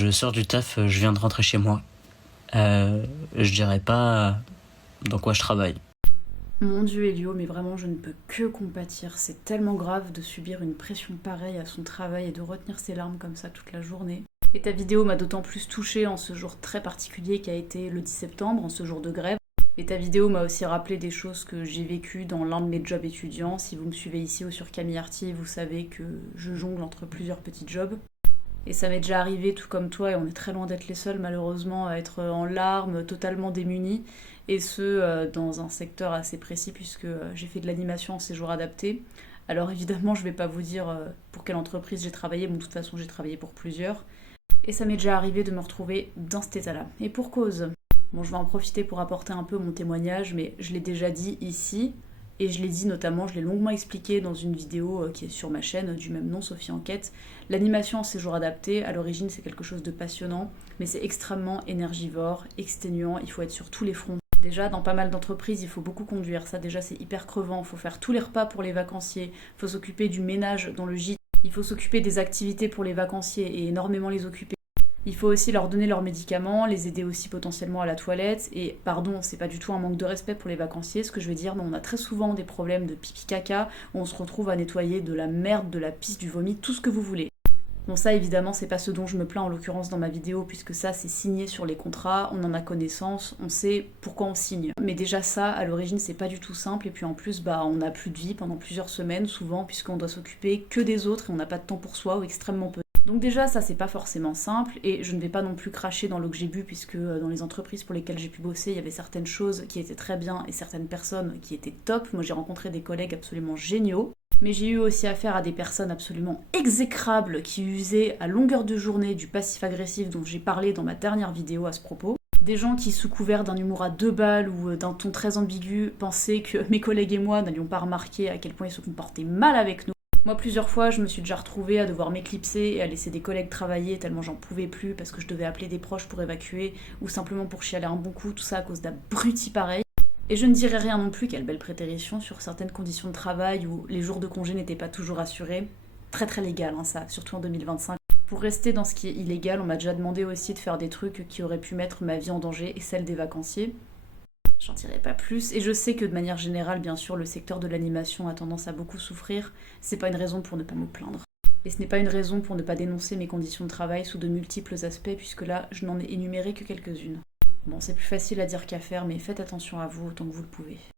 je sors du taf, je viens de rentrer chez moi. Je dirais pas dans quoi je travaille. Mon Dieu Elio, mais vraiment je ne peux que compatir. C'est tellement grave de subir une pression pareille à son travail et de retenir ses larmes comme ça toute la journée. Et ta vidéo m'a d'autant plus touchée en ce jour très particulier qu'a été le 10 septembre, en ce jour de grève. Et ta vidéo m'a aussi rappelé des choses que j'ai vécues dans l'un de mes jobs étudiants. Si vous me suivez ici ou sur Camille Arty, vous savez que je jongle entre plusieurs petits jobs. Et ça m'est déjà arrivé, tout comme toi, et on est très loin d'être les seuls malheureusement à être en larmes, totalement démunis, et ce, dans un secteur assez précis puisque j'ai fait de l'animation en séjour adapté. Alors évidemment, je vais pas vous dire pour quelle entreprise j'ai travaillé, mais de toute façon j'ai travaillé pour plusieurs. Et ça m'est déjà arrivé de me retrouver dans cet état-là. Et pour cause. Bon, je vais en profiter pour apporter un peu mon témoignage, mais je l'ai déjà dit ici, et je l'ai dit notamment, je l'ai longuement expliqué dans une vidéo qui est sur ma chaîne du même nom, Sophie Enquête. L'animation en séjour adapté, à l'origine, c'est quelque chose de passionnant, mais c'est extrêmement énergivore, exténuant, il faut être sur tous les fronts. Déjà, dans pas mal d'entreprises, il faut beaucoup conduire, ça déjà c'est hyper crevant, il faut faire tous les repas pour les vacanciers, il faut s'occuper du ménage dans le gîte, il faut s'occuper des activités pour les vacanciers et énormément les occuper. Il faut aussi leur donner leurs médicaments, les aider aussi potentiellement à la toilette. Et pardon, c'est pas du tout un manque de respect pour les vacanciers, ce que je veux dire, mais on a très souvent des problèmes de pipi caca, où on se retrouve à nettoyer de la merde, de la pisse, du vomi, tout ce que vous voulez. Bon, ça évidemment, c'est pas ce dont je me plains en l'occurrence dans ma vidéo, puisque ça c'est signé sur les contrats, on en a connaissance, on sait pourquoi on signe. Mais déjà ça, à l'origine, c'est pas du tout simple, et puis en plus, on n'a plus de vie pendant plusieurs semaines, souvent, puisqu'on doit s'occuper que des autres et on n'a pas de temps pour soi, ou extrêmement peu. Donc déjà, ça c'est pas forcément simple, et je ne vais pas non plus cracher dans l'eau que j'ai bu, puisque dans les entreprises pour lesquelles j'ai pu bosser, il y avait certaines choses qui étaient très bien et certaines personnes qui étaient top. Moi j'ai rencontré des collègues absolument géniaux, mais j'ai eu aussi affaire à des personnes absolument exécrables qui usaient à longueur de journée du passif-agressif dont j'ai parlé dans ma dernière vidéo à ce propos. Des gens qui, sous couvert d'un humour à deux balles ou d'un ton très ambigu, pensaient que mes collègues et moi n'allions pas remarquer à quel point ils se comportaient mal avec nous. Moi, plusieurs fois, je me suis déjà retrouvée à devoir m'éclipser et à laisser des collègues travailler tellement j'en pouvais plus parce que je devais appeler des proches pour évacuer ou simplement pour chialer un bon coup, tout ça à cause d'abrutis pareils. Et je ne dirais rien non plus, quelle belle prétérition, sur certaines conditions de travail où les jours de congé n'étaient pas toujours assurés. Très très légal, hein, ça, surtout en 2025. Pour rester dans ce qui est illégal, on m'a déjà demandé aussi de faire des trucs qui auraient pu mettre ma vie en danger et celle des vacanciers. J'en dirai pas plus, et je sais que de manière générale, bien sûr, le secteur de l'animation a tendance à beaucoup souffrir, c'est pas une raison pour ne pas me plaindre. Et ce n'est pas une raison pour ne pas dénoncer mes conditions de travail sous de multiples aspects, puisque là, je n'en ai énuméré que quelques-unes. Bon, c'est plus facile à dire qu'à faire, mais faites attention à vous autant que vous le pouvez.